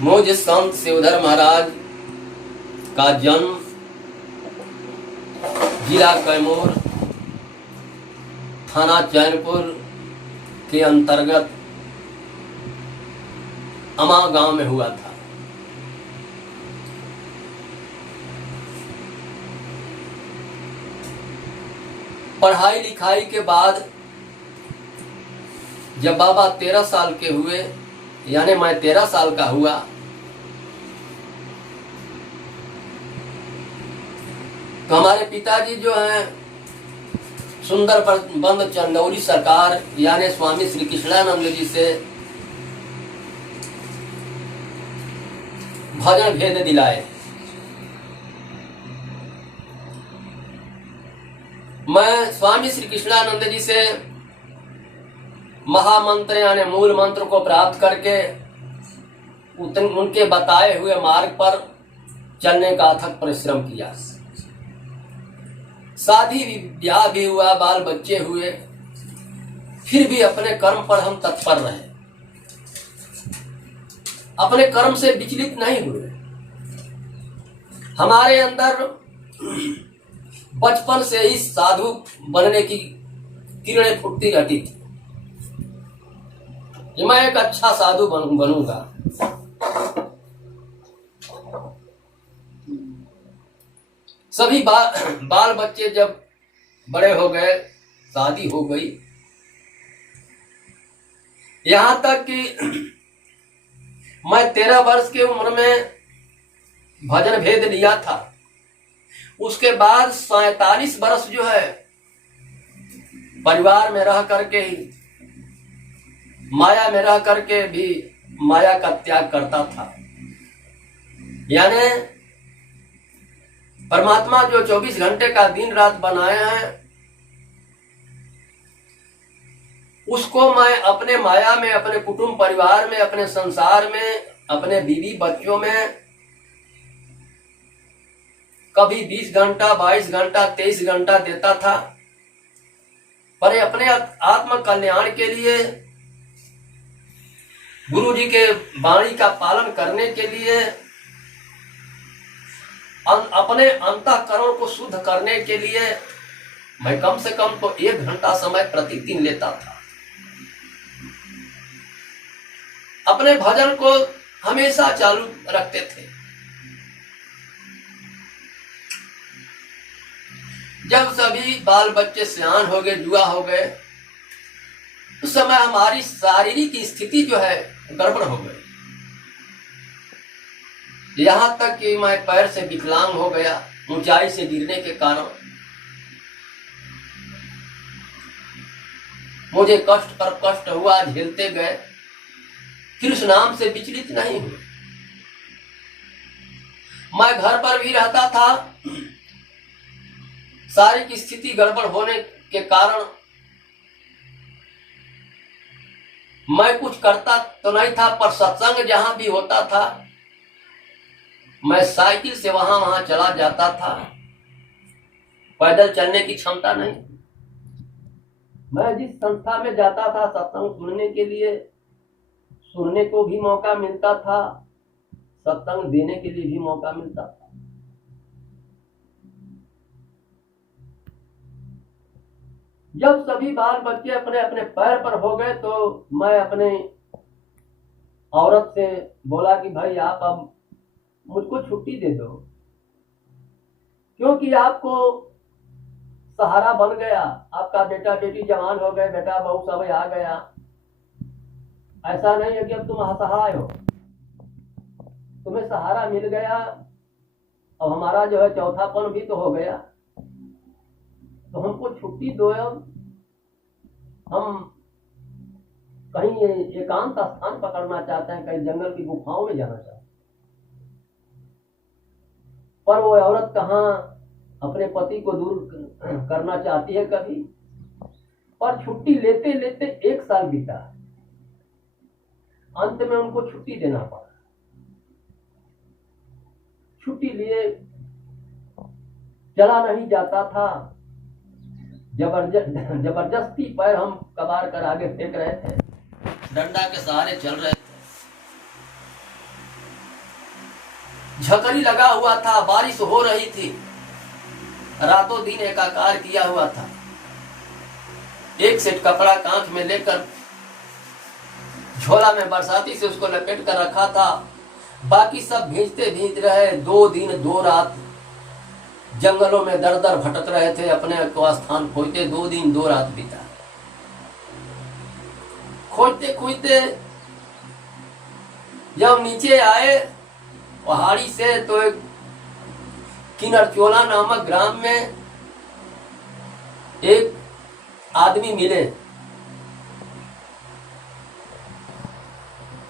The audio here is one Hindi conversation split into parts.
मुझ संत शिवधर महाराज का जन्म जिला कैमूर, थाना चैनपुर के अंतर्गत अमा गांव में हुआ था। पढ़ाई लिखाई के बाद जब बाबा 13 साल के हुए, यानी मैं 13 साल का हुआ, तो हमारे पिताजी जो हैं सुंदर बंद चंदौली सरकार यानी स्वामी श्री कृष्णानंद जी से भजन भेद दिलाए। मैं स्वामी श्री कृष्णानंद जी से महामंत्र यानी मूल मंत्र को प्राप्त करके उनके बताए हुए मार्ग पर चलने का अथक परिश्रम किया। शादी ब्याह भी हुआ, बाल बच्चे हुए, फिर भी अपने कर्म पर हम तत्पर रहे, अपने कर्म से विचलित नहीं हुए। हमारे अंदर बचपन से ही साधु बनने की किरणें फूटती रहती थी कि मैं एक अच्छा साधु बनूंगा। सभी बाल बच्चे जब बड़े हो गए, शादी हो गई, यहां तक कि मैं 13 वर्ष की उम्र में भजन भेद लिया था। उसके बाद 47 वर्ष जो है परिवार में रह करके ही, माया में रह करके भी माया का त्याग करता था। यानी परमात्मा जो 24 घंटे का दिन रात बनाए हैं, उसको मैं अपने माया में, अपने कुटुंब परिवार में, अपने संसार में, अपने बीवी बच्चों में कभी 20 घंटा, 22 घंटा, 23 घंटा देता था। पर अपने आत्म कल्याण के लिए, गुरु जी के वाणी का पालन करने के लिए, अपने अंतःकरण को शुद्ध करने के लिए मैं कम से कम तो 1 घंटा समय प्रतिदिन लेता था। अपने भजन को हमेशा चालू रखते थे। जब सभी बाल बच्चे सयान हो गए, जुआ हो गए, उस समय हमारी शारीरिक स्थिति जो है गड़बड़ हो गई। यहां तक कि मैं पैर से विकलांग हो गया ऊंचाई से गिरने के कारण। मुझे कष्ट पर कष्ट हुआ, झेलते गए, फिर उस नाम से विचलित नहीं हुए। मैं घर पर भी रहता था, शारीरिक स्थिति गड़बड़ होने के कारण मैं कुछ करता तो नहीं था, पर सत्संग जहां भी होता था मैं साइकिल से वहां चला जाता था। पैदल चलने की क्षमता नहीं। मैं जिस संस्था में जाता था सत्संग सुनने के लिए, सुनने को भी मौका मिलता था, सत्संग देने के लिए भी मौका मिलता था। जब सभी बाल बच्चे अपने अपने पैर पर हो गए तो मैं अपने औरत से बोला कि भाई आप अब मुझको छुट्टी दे दो, क्योंकि आपको सहारा बन गया, आपका बेटा बेटी जवान हो गए, बेटा बहू सब आ गया। ऐसा नहीं है कि अब तुम असहाय हो, तुम्हें सहारा मिल गया। अब हमारा जो है चौथापन भी तो हो गया, तो हमको छुट्टी दो। हम कहीं एकांत स्थान पकड़ना चाहते हैं, कहीं जंगल की गुफाओं में जाना चाहते हैं। पर वो औरत कहाँ अपने पति को दूर करना चाहती है कभी। पर छुट्टी लेते लेते 1 साल बीता, अंत में उनको छुट्टी देना पड़ा। छुट्टी लिए चला नहीं जाता था, जबरदस्ती पैर हम कबार कर आगे फेंक रहे थे, डंडा के सहारे चल रहे थे। झकरी लगा हुआ था, बारिश हो रही थी, रातों दिन एकाकार किया हुआ था। एक सेट कपड़ा कांच में लेकर झोला में बरसाती से उसको लपेट कर रखा था। बाकी सब भींजते भींज रहे। 2 दिन 2 रात जंगलों में दर दर भटक रहे थे, अपने को स्थान खोजते। 2 दिन 2 रात बीता। खोजते खोजते जब नीचे आए पहाड़ी से, तो एक किन्नरचोला नामक ग्राम में एक आदमी मिले।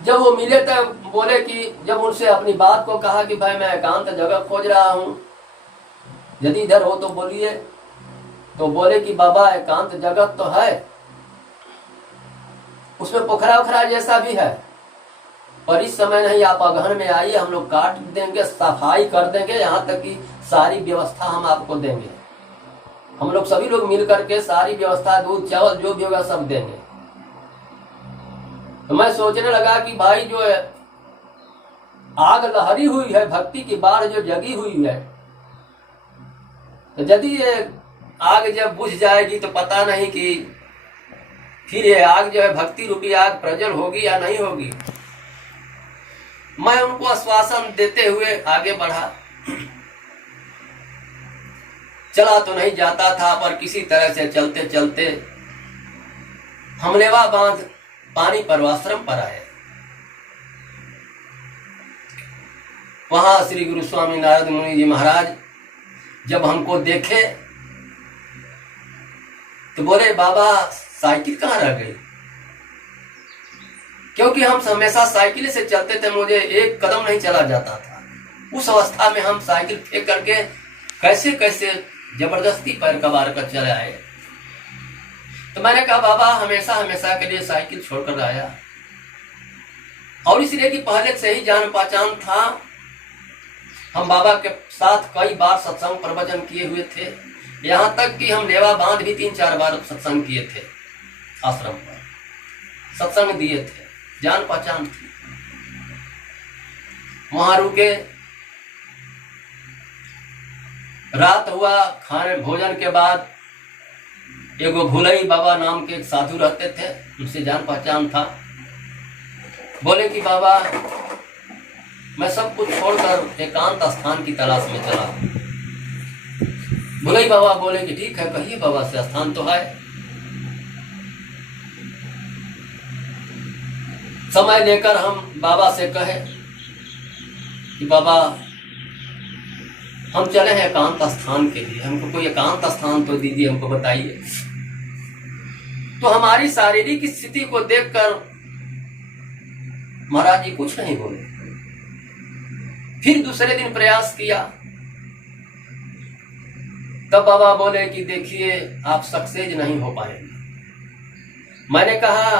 जब वो मिले तो बोले कि, जब उनसे अपनी बात को कहा कि भाई मैं एकांत जगह खोज रहा हूं, यदि इधर हो तो बोलिए। तो बोले कि बाबा एकांत जगह तो है, उसमें पोखरा उखरा जैसा भी है, पर इस समय नहीं, आप अगहन में आइए, हम लोग काट देंगे, सफाई कर देंगे, यहाँ तक कि सारी व्यवस्था हम आपको देंगे। हम लोग सभी लोग मिल करके सारी व्यवस्था, दूध चावल जो भी होगा सब देंगे। तो मैं सोचने लगा कि भाई जो है आग लहरी हुई है, भक्ति की बाढ़ जो जगी हुई है, तो यदि ये आग जब बुझ जाएगी तो पता नहीं कि फिर ये आग जो है भक्ति रूपी आग प्रज्वल होगी या नहीं होगी। मैं उनको आश्वासन देते हुए आगे बढ़ा। चला तो नहीं जाता था, पर किसी तरह से चलते चलते हमलेवा बांध पानी परवाश्रम पर आए। वहां श्री गुरु स्वामी नारद मुनि जी महाराज जब हमको देखे तो बोले, बाबा साइकिल कहाँ रह गई? क्योंकि हम हमेशा साइकिल से चलते थे, मुझे एक कदम नहीं चला जाता था। उस अवस्था में हम साइकिल फेंक करके कैसे कैसे जबरदस्ती पैर कबार कर चले आए। तो मैंने कहा, बाबा हमेशा हमेशा के लिए साइकिल छोड़कर आया, और इसलिए कि पहले से ही जान पहचान था। हम बाबा के साथ कई बार सत्संग प्रवचन किए हुए थे, यहाँ तक कि हम लेवा बांध भी 3-4 बार सत्संग किए थे, आश्रम पर सत्संग दिए थे, जान पहचान थी। वहां रुके, रात हुआ, खाने भोजन के बाद एगो भुलई बाबा नाम के एक साधु रहते थे, उनसे जान पहचान था। बोले कि बाबा मैं सब कुछ छोड़कर एकांत स्थान की तलाश में चला। भुलई बाबा बोले कि ठीक है, कहिए बाबा से, स्थान तो है। समय लेकर हम बाबा से कहे कि बाबा हम चले हैं एकांत स्थान के लिए, हमको कोई एकांत स्थान तो दीजिए, हमको बताइए। तो हमारी शारीरिक स्थिति को देखकर महाराज जी कुछ नहीं बोले। फिर दूसरे दिन प्रयास किया, तब बाबा बोले कि देखिए आप सक्सेस नहीं हो पाएंगे। मैंने कहा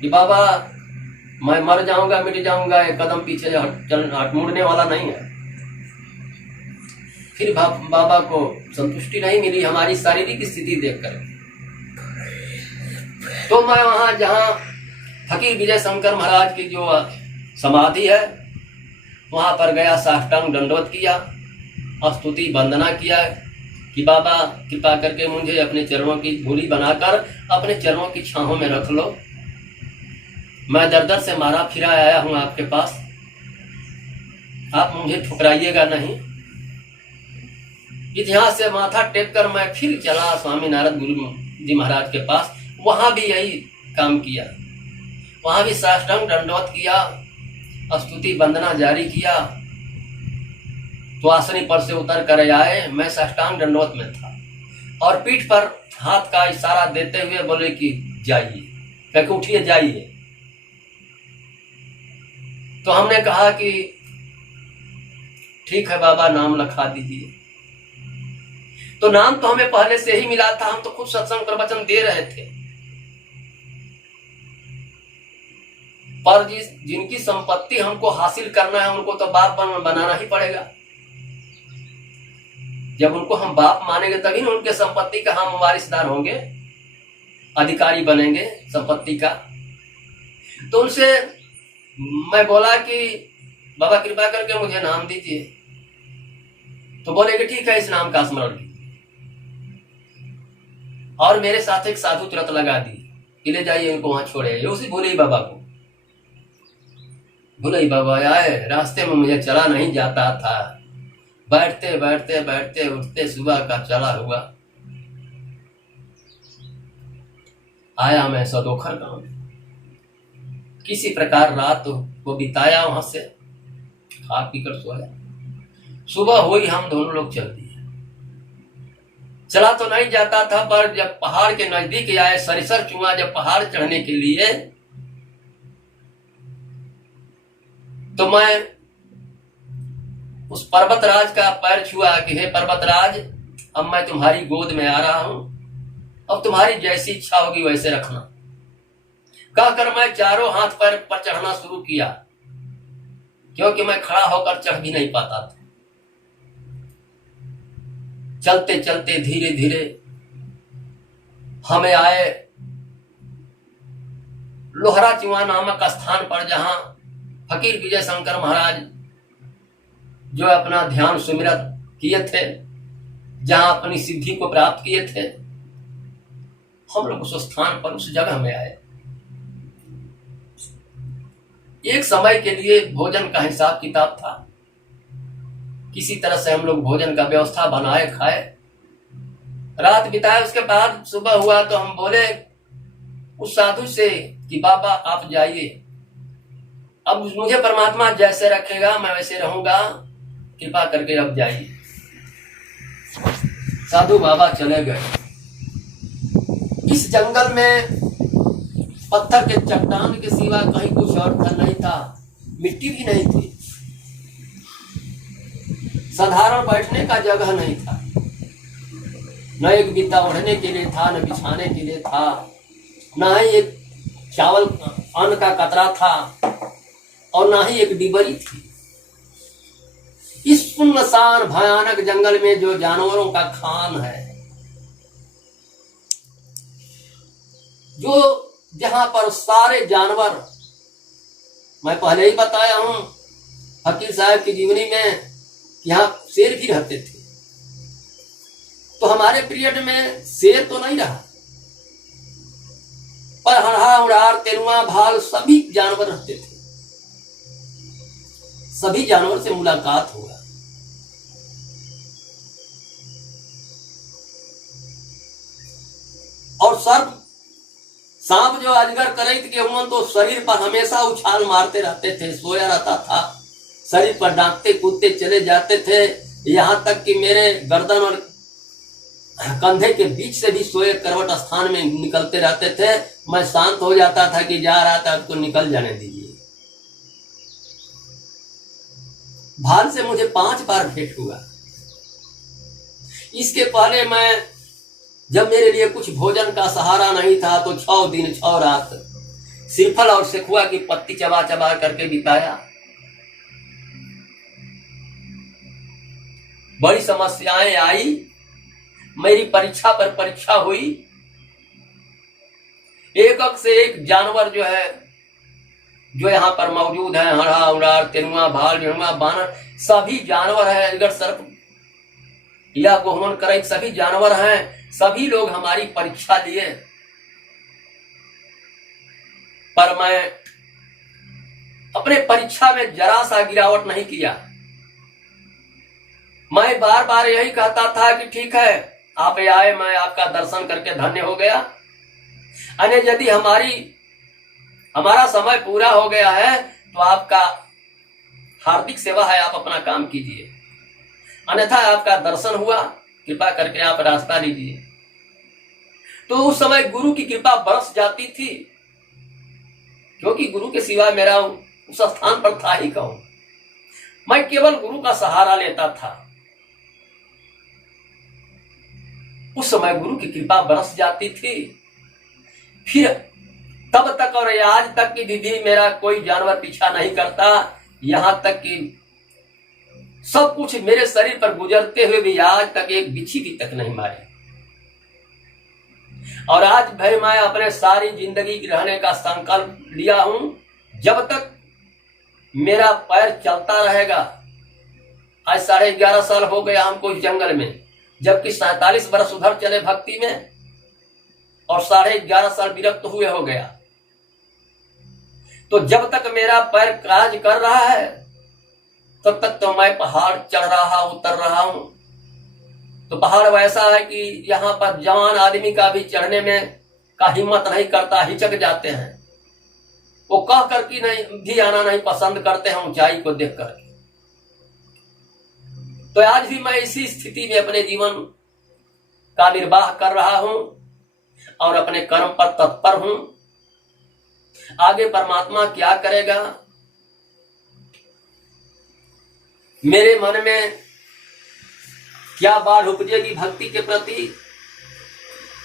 कि बाबा मैं मर जाऊंगा, मिट जाऊंगा, एक कदम पीछे हट मुड़ने वाला नहीं है। फिर बाबा को संतुष्टि नहीं मिली हमारी शारीरिक स्थिति देखकर। तो मैं वहां जहां फकीर विजय शंकर महाराज की जो समाधि है वहां पर गया, साष्टांग दंडवत किया, स्तुति वंदना किया कि बाबा कृपा करके मुझे अपने चरणों की धूली बनाकर अपने चरणों की छाहों में रख लो। मैं दर दर से मारा फिरा आया हूं आपके पास, आप मुझे ठुकराइएगा नहीं। इतिहास से माथा टेक कर मैं फिर चला स्वामी नारद गुरु जी महाराज के पास। वहां भी यही काम किया, वहां भी साष्टांग दंडवत किया, स्तुति वंदना जारी किया। तो आसनी पर से उतर कर आए, मैं साष्टांग दंडवत में था और पीठ पर हाथ का इशारा देते हुए बोले कि जाइए, कहकर उठिए जाइए। तो हमने कहा कि ठीक है बाबा, नाम लिखा दीजिए। तो नाम तो हमें पहले से ही मिला था, हम तो खुद सत्संग प्रवचन दे रहे थे, पर जिनकी संपत्ति हमको हासिल करना है उनको तो बाप बनाना ही पड़ेगा। जब उनको हम बाप मानेंगे तभी ना उनके संपत्ति का हम वारिसदार होंगे, अधिकारी बनेंगे संपत्ति का। तो उनसे मैं बोला कि बाबा कृपा करके मुझे नाम दीजिए। तो बोले कि ठीक है, इस नाम का स्मरण कीजिए। और मेरे साथ एक साधु तुरंत लगा दी कि ले जाइए इनको वहां छोड़े। उसी भूले बाबा को, भूले बाबा आए, रास्ते में मुझे चला नहीं जाता था, बैठते बैठते बैठते उठते सुबह का चला हुआ आया मैं सदोखर गांव। किसी प्रकार रात को बिताया, वहां से खा पी कर सोया। सुबह हुई, हम दोनों लोग चल दिए। चला तो नहीं जाता था, पर जब पहाड़ के नजदीक आए, सरिसर चुआ जब पहाड़ चढ़ने के लिए, तो मैं उस पर्वतराज का पैर छुआ कि हे पर्वतराज, अब मैं तुम्हारी गोद में आ रहा हूं, अब तुम्हारी जैसी इच्छा होगी वैसे रखना। कहकर मैं चारों हाथ पैर पर चढ़ना शुरू किया, क्योंकि मैं खड़ा होकर चढ़ भी नहीं पाता था। चलते चलते धीरे धीरे हमें आए लोहरा चुआ नामक स्थान पर, जहां फकीर विजय शंकर महाराज जो अपना ध्यान सुमिरत किए थे, जहां अपनी सिद्धि को प्राप्त किए थे। हम लोग उस स्थान पर, उस जगह में आए। एक समय के लिए भोजन का हिसाब किताब था, किसी तरह से हम लोग भोजन का व्यवस्था बनाए खाए, रात बिताए। उसके बाद सुबह हुआ तो हम बोले उस साधु से कि बाबा आप जाइए, अब मुझे परमात्मा जैसे रखेगा मैं वैसे रहूंगा, कृपा करके अब जाइए। साधु बाबा चले गए। इस जंगल में पत्थर के चट्टान के सिवा कहीं कुछ और फल नहीं था, मिट्टी भी नहीं थी, साधारण बैठने का जगह नहीं था, न एक बित्ता ओढ़ने के लिए था, न बिछाने के लिए था, न ही एक चावल अन्न का कतरा था, और न ही एक डिबरी थी। इस सुनसान भयानक जंगल में जो जानवरों का खान है, जो जहां पर सारे जानवर, मैं पहले ही बताया हूं फकीर साहब की जीवनी में, यहां शेर भी रहते थे। तो हमारे पीरियड में शेर तो नहीं रहा, पर हरहा उड़ार तेरुआ भाल सभी जानवर रहते थे। सभी जानवर से मुलाकात हुआ। और सर्प सांप जो अजगर करैत के उमन तो शरीर पर हमेशा उछाल मारते रहते थे, सोया रहता था, शरीर पर डांटते कूदते चले जाते थे, यहां तक कि मेरे गर्दन और कंधे के बीच से भी सोए करवट स्थान में निकलते रहते थे। मैं शांत हो जाता था कि जा रहा था, उसको निकल जाने दीजिए। भाल से मुझे 5 बार भेंट हुआ। इसके पहले मैं, जब मेरे लिए कुछ भोजन का सहारा नहीं था, तो 6 दिन 6 रात सिरफल और सेखुआ की पत्ती चबा चबा करके बिताया। बड़ी समस्याएं आई, मेरी परीक्षा पर परीक्षा हुई। एक से एक जानवर जो है, जो यहाँ पर मौजूद है, हरा उड़ार तेरुआ भाल झुणवा बानर, सभी जानवर है, अजगर सर्प या गोहमन करैत, सभी जानवर हैं। सभी लोग हमारी परीक्षा लिए, पर मैं अपने परीक्षा में जरा सा गिरावट नहीं किया। मैं बार बार यही कहता था कि ठीक है आप आए, मैं आपका दर्शन करके धन्य हो गया। अन्य यदि हमारा समय पूरा हो गया है तो आपका हार्दिक सेवा है, आप अपना काम कीजिए, अन्यथा आपका दर्शन हुआ, कृपा करके आप रास्ता लीजिए। तो उस समय गुरु की कृपा बरस जाती थी, क्योंकि गुरु के सिवा मेरा उस स्थान पर था ही कौन। मैं केवल गुरु का सहारा लेता था। उस समय गुरु की कृपा बरस जाती थी। फिर तब तक और आज तक की विधि मेरा कोई जानवर पीछा नहीं करता, यहां तक कि सब कुछ मेरे शरीर पर गुजरते हुए भी आज तक एक बिच्छी भी तक नहीं मारे। और आज भाई मैं अपने सारी जिंदगी रहने का संकल्प लिया हूं, जब तक मेरा पैर चलता रहेगा। आज 11.5 साल हो गया हमको इस जंगल में, जबकि 47 वर्ष उधर चले भक्ति में और 11.5 साल विरक्त हुए हो गया। तो जब तक मेरा पैर काज कर रहा है तब तक तो मैं पहाड़ चढ़ रहा उतर रहा हूं। तो पहाड़ वैसा है कि यहाँ पर जवान आदमी का भी चढ़ने में का हिम्मत नहीं करता, हिचक जाते हैं। वो कह कर कि नहीं भी आना नहीं पसंद करते हैं ऊंचाई को देख कर। तो आज भी मैं इसी स्थिति में अपने जीवन का निर्वाह कर रहा हूं और अपने कर्म पर तत्पर हूं। आगे परमात्मा क्या करेगा, मेरे मन में क्या बाढ़ उपजेगी भक्ति के प्रति,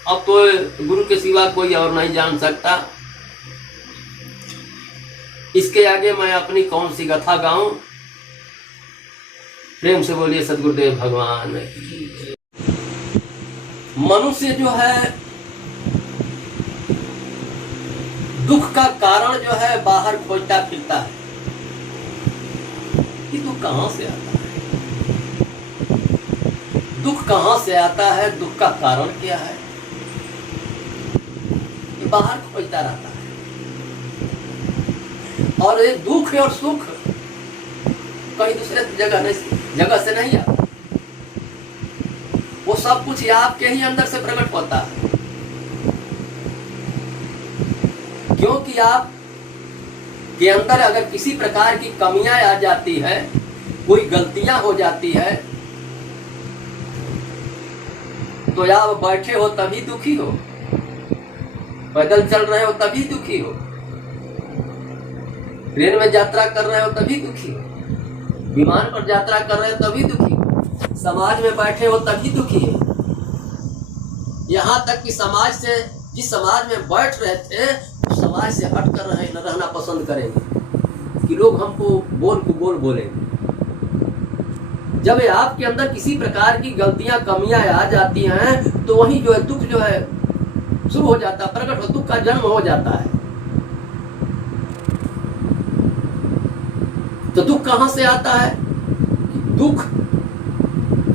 अब तो गुरु के सिवा कोई और नहीं जान सकता। इसके आगे मैं अपनी कौन सी कथा गाऊं। प्रेम से बोलिए सद्गुरुदेव भगवान की। मनुष्य जो है दुख का कारण जो है बाहर खोजता फिरता है कि दुख कहां से आता है, दुख कहां से आता है, दुख का कारण क्या है, ये बाहर खोजता रहता है। और ये दुख और सुख कहीं दूसरे जगह से नहीं आता, वो सब कुछ आपके ही अंदर से प्रकट होता है। क्योंकि आप के अंदर अगर किसी प्रकार की कमियां आ जाती है, कोई गलतियां हो जाती है, तो आप बैठे हो तभी दुखी हो, पैदल चल रहे हो तभी दुखी हो, ट्रेन में यात्रा कर रहे हो तभी दुखी हो, विमान पर यात्रा कर रहे हो तभी दुखी हो, समाज में बैठे हो तभी दुखी हो। यहाँ तक कि समाज से, जिस समाज में बैठ रहे थे उस समाज से हट कर रहना पसंद करेंगे कि लोग हमको बोल बोलेंगे। जब आपके अंदर किसी प्रकार की गलतियां कमियां आ जाती हैं तो वही जो है दुख जो है शुरू हो जाता है, प्रकट हो, दुख का जन्म हो जाता है। तो दुख कहां से आता है? दुख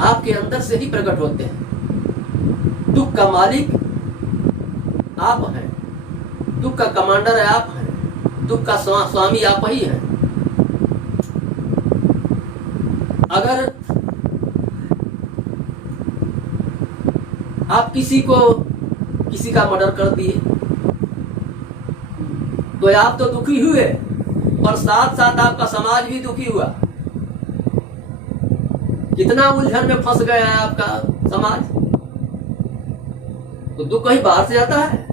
आपके अंदर से ही प्रकट होते हैं। दुख का मालिक आप हैं, दुख का कमांडर आप हैं, दुख का स्वामी आप ही हैं। अगर आप किसी का मर्डर कर दिए तो आप तो दुखी हुए और साथ साथ आपका समाज भी दुखी हुआ। कितना उलझन में फंस गया है आपका समाज। तो दुख कहीं बाहर से आता है,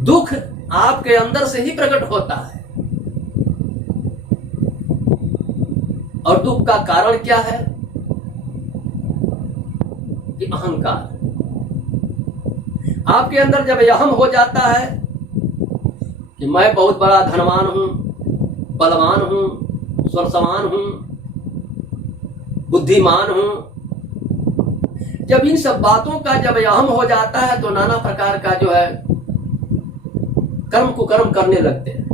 दुख आपके अंदर से ही प्रकट होता है। और दुख का कारण क्या है? कि अहंकार। आपके अंदर जब अहम हो जाता है कि मैं बहुत बड़ा धनवान हूं, बलवान हूं, स्वरसमान हूं, बुद्धिमान हूं, जब इन सब बातों का जब अहम हो जाता है तो नाना प्रकार का जो है कर्म कुकर्म करने लगते हैं।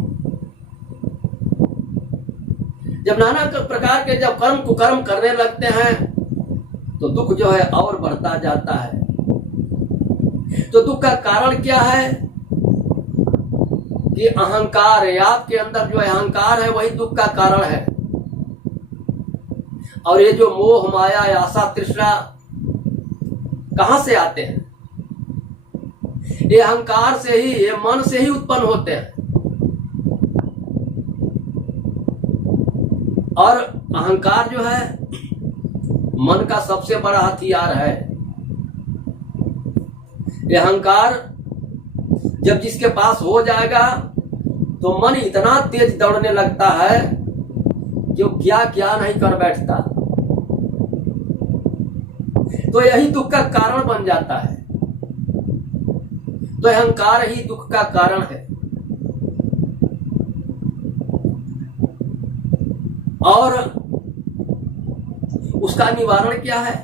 जब नाना प्रकार के जब कर्म कुकर्म करने लगते हैं तो दुख जो है और बढ़ता जाता है। तो दुख का कारण क्या है? कि अहंकार है। आपके अंदर जो अहंकार है वही दुख का कारण है। और ये जो मोह माया आशा तृष्णा कहां से आते हैं? ये अहंकार से ही, ये मन से ही उत्पन्न होते हैं। और अहंकार जो है मन का सबसे बड़ा हथियार है। ये अहंकार जब जिसके पास हो जाएगा तो मन इतना तेज दौड़ने लगता है कि वो क्या क्या नहीं कर बैठता। तो यही दुख का कारण बन जाता है। तो अहंकार ही दुख का कारण है। और उसका निवारण क्या है?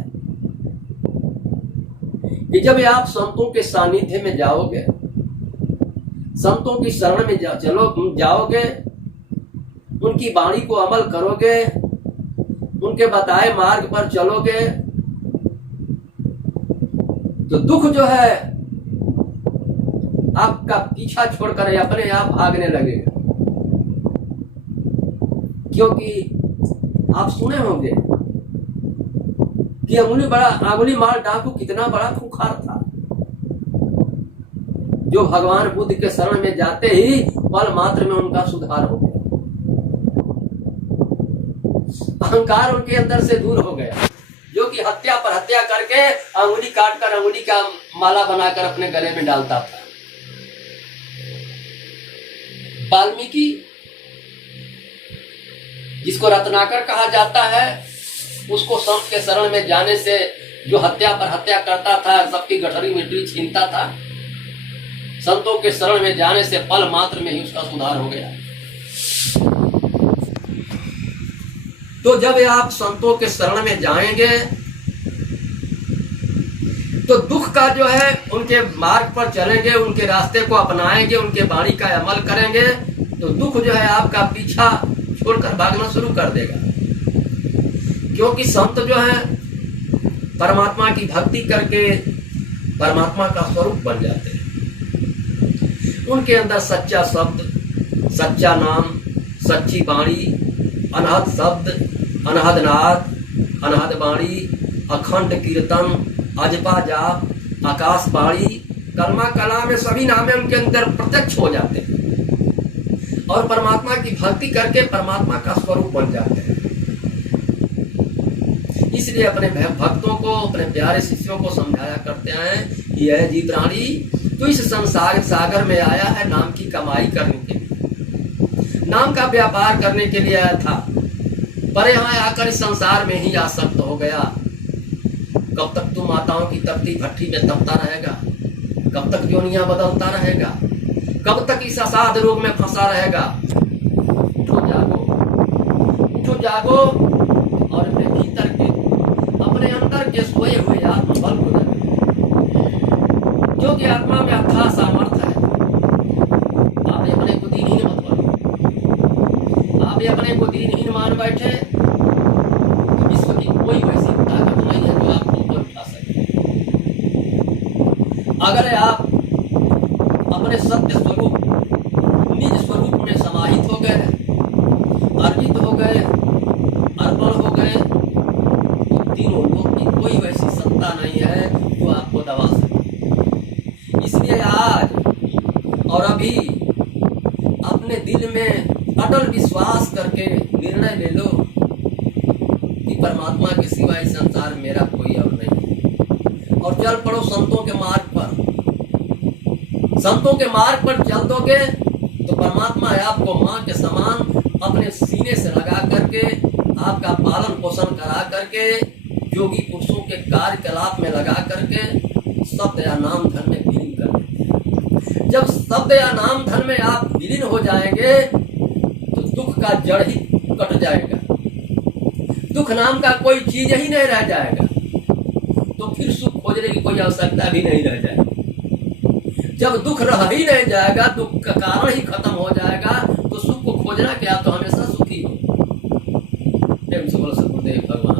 कि जब आप संतों के सानिध्य में जाओगे, संतों की शरण में जाओगे उनकी वाणी को अमल करोगे, उनके बताए मार्ग पर चलोगे, तो दुख जो है आपका पीछा छोड़कर अपने आप भागने लगेगा। क्योंकि आप सुने होंगे कि अंगुली मार डाकू कितना बड़ा खूंखार था, जो भगवान बुद्ध के शरण में जाते ही पल मात्र में उनका सुधार हो गया, अहंकार उनके अंदर से दूर हो गया, जो कि हत्या पर हत्या करके अंगुली काटकर अंगुली का माला बनाकर अपने गले में डालता था। वाल्मीकि, जिसको रत्नाकर कहा जाता है, उसको संत के शरण में जाने से जो हत्या पर हत्या करता था, सबकी गठरी मिट्टी छीनता था, संतों के शरण में जाने से पल मात्र में ही उसका सुधार हो गया। तो जब आप संतों के शरण में जाएंगे तो दुख का जो है उनके मार्ग पर चलेंगे, उनके रास्ते को अपनाएंगे, उनके वाणी का अमल करेंगे, तो दुख जो है आपका पीछा छोड़कर भागना शुरू कर देगा। क्योंकि संत जो है परमात्मा की भक्ति करके परमात्मा का स्वरूप बन जाते हैं। उनके अंदर सच्चा शब्द, सच्चा नाम, सच्ची वाणी, अनहद शब्द, अनहद नाद, अनहद वाणी, अखंड कीर्तन, अजपा जाप, आकाश वाणी, कलमा कला में सभी नामे उनके अंदर प्रत्यक्ष हो जाते हैं और परमात्मा की भक्ति करके परमात्मा का स्वरूप बन जाते हैं। इसलिए अपने भक्तों को, अपने प्यारे शिष्यों को समझाया करते हैं कि यह जीव प्राणी तो इस संसार सागर में आया है नाम की कमाई करने के लिए, नाम का व्यापार करने के लिए आया था, पर यहाँ आकर इस संसार में ही आसक्त हो गया। कब तक तू माताओं की तपती भट्टी में तपता रहेगा? कब तक योनियां बदलता रहेगा? कब तक इस असाध रोग में फंसा रहेगा? उठो जागो, उठो जागो और अपने भीतर के, अपने अंदर के सोए हुए आत्मबल को जगाओ, क्योंकि आत्मा में अथाह सामर्थ्य है। आप अपने को दीनहीन मत मानो। आप अपने को दीनहीन मान बैठे तो विश्व की कोई वैसी ताकत नहीं है जो आपको ऊपर उठा सके। अगर आप अपने सत्य स्वरूप, निज स्वरूप में समाहित हो गए, अर्जित हो गए, अर्पण हो गए, तो तीनों लोग की कोई वैसी सत्ता नहीं है जो आपको दबा सके। इसलिए आज और अभी अपने दिल में अटल विश्वास करके निर्णय ले लो कि परमात्मा के सिवा इस संसार मेरा कोई और नहीं, और चल पड़ो संतों के मार्ग पर। संतों के मार्ग पर चल दोगे तो परमात्मा आपको मां के समान अपने सीने से लगा करके, आपका पालन पोषण करा करके, योगी पुरुषों के कार्यकलाप में लगा करके शब्द या नाम धन में विलीन कर देंगे। जब शब्द या नाम धन में आप विलीन हो जाएंगे तो दुख का जड़ ही कट जाएगा, दुख नाम का कोई चीज ही नहीं रह जाएगा, तो फिर सुख खोजने की कोई आवश्यकता भी नहीं रह जाएगी। जब दुख रह ही नहीं जाएगा, दुख का कारण ही खत्म हो जाएगा, तो सुख को खोजना क्या, तो हमेशा सुखी हो। प्रेम से बोलो सतगुरुदेव भगवान।